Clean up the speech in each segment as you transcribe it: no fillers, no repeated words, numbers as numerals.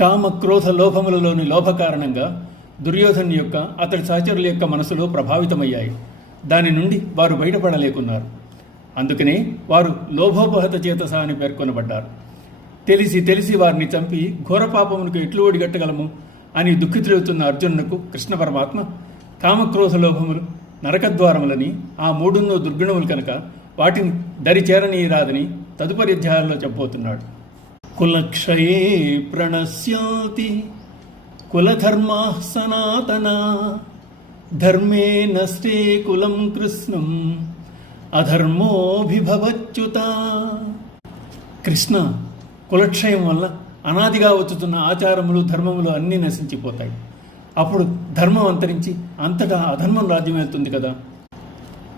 కామ క్రోధ లోభములలోని లోభ కారణంగా దుర్యోధను యొక్క అతడి సహచరుల యొక్క మనసులో ప్రభావితమయ్యాయి. దాని నుండి వారు బయటపడలేకున్నారు. అందుకనే వారు లోభోపహత చేతస అని పేర్కొనబడ్డారు. తెలిసి తెలిసి వారిని చంపి ఘోరపాపమునకు ఎట్లు ఒడిగట్టగలము అని దుఃఖితులవుతున్న అర్జునునకు కృష్ణ పరమాత్మ కామక్రోధ లోభములు నరకద్వారములని, ఆ మూడున్నో దుర్గుణములు కనుక వాటిని దరి చేరనీయరాదని తదుపరి అధ్యాయాల్లో చెప్పబోతున్నాడు. కులక్షయే ప్రణశ్యంతి కులధర్మా సనాతనా ధర్మే నష్టే కులం కృష్ణం అధర్మోభిభవచ్యుత. కృష్ణ, కులక్షయం వల్ల అనాదిగా వచ్చుతున్న ఆచారములు ధర్మములు అన్నీ నశించిపోతాయి. అప్పుడు ధర్మం అంతరించి అంతటా అధర్మం రాజ్యం వెళ్తుంది కదా.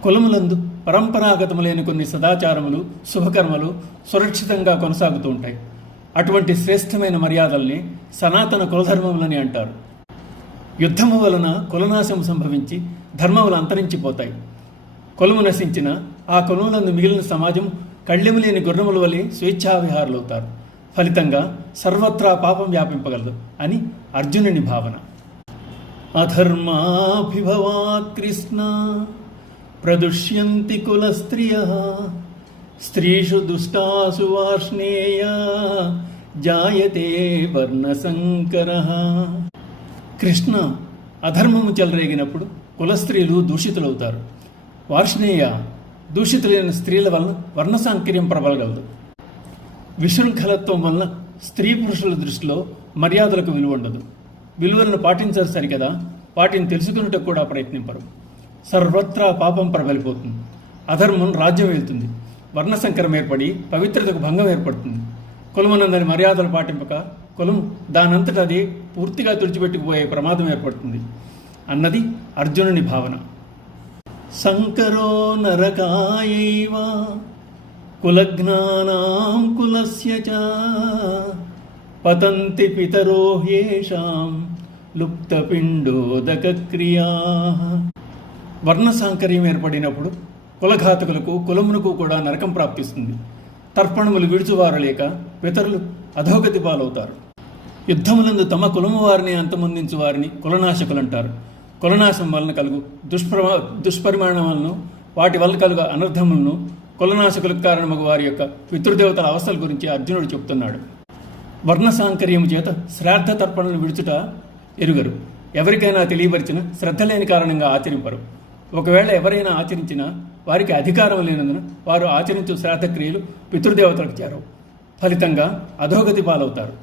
కులములందు పరంపరాగతములైన కొన్ని సదాచారములు శుభకర్మలు సురక్షితంగా కొనసాగుతూ ఉంటాయి. అటువంటి శ్రేష్టమైన మర్యాదల్ని సనాతన కులధర్మములని అంటారు. యుద్ధము వలన కులనాశం సంభవించి ధర్మములు అంతరించిపోతాయి. కులము నశించిన ఆ కులములందు మిగిలిన సమాజం కళ్ళెము లేని గుర్రముల వలె స్వేచ్ఛావిహారులవుతారు. ఫలితంగా సర్వత్రా పాపం వ్యాపింపగలదు అని అర్జునుని భావన. అధర్మాభిభవాత్ కృష్ణ ప్రదుష్యంతి కులస్త్రియః స్త్రీషు దుష్టాసు వార్ష్ణేయ జాయతే వర్ణసంకరః. కృష్ణ, అధర్మము చెలరేగినప్పుడు కులస్త్రీలు దూషితులవుతారు. వార్ష్ణేయ, దూషితులైన స్త్రీల వలన వర్ణసాంకర్యం ప్రబలగలదు. విశృంఖలత్వం వలన స్త్రీ పురుషుల దృష్టిలో మర్యాదలకు విలువ ఉండదు. విలువలను పాటించారు సరికదా, వాటిని తెలుసుకున్నట్టు కూడా ప్రయత్నింపరు. సర్వత్రా పాపం ప్రబలిపోతుంది. అధర్మం రాజ్యం వెళ్తుంది. వర్ణసంకరం ఏర్పడి పవిత్రతకు భంగం ఏర్పడుతుంది. కులమునందని మర్యాదలు పాటింపక కులం దానంతటా అది పూర్తిగా తుడిచిపెట్టుకుపోయే ప్రమాదం ఏర్పడుతుంది అన్నది అర్జునుని భావన. సంకరో నరకాయైవ కులజ్ఞానాం కులస్య చ పతంతి పితరో హ్యేషాం లుప్తపిండోదక క్రియా. వర్ణసాంకర్యం ఏర్పడినప్పుడు కులఘాతకులకు కులమునకు కూడా నరకం ప్రాప్తిస్తుంది. తర్పణములు విడుచువారు లేక పితరులు అధోగతి పాలవుతారు. యుద్ధములందు తమ కులము వారిని అంతమొందించు వారిని కులనాశకులంటారు. కులనాశం వలన కలుగు దుష్పరిమాణములను, వాటి వల్ల కలుగు అనర్థములను, కులనాశకులకు కారణమగు వారి యొక్క పితృదేవతల అవస్థల గురించి అర్జునుడు చెప్తున్నాడు. వర్ణసాంకర్యము చేత శ్రాద్ధ తర్పణలను విడుచుట ఎరుగరు. ఎవరికైనా తెలియపరిచిన శ్రద్ధ లేని కారణంగా ఆచరింపరు. ఒకవేళ ఎవరైనా ఆచరించినా వారికి అధికారం లేనందున వారు ఆచరించు శ్రాద్ధక్రియలు పితృదేవతలకు చేరవు. ఫలితంగా అధోగతి పాలవుతారు.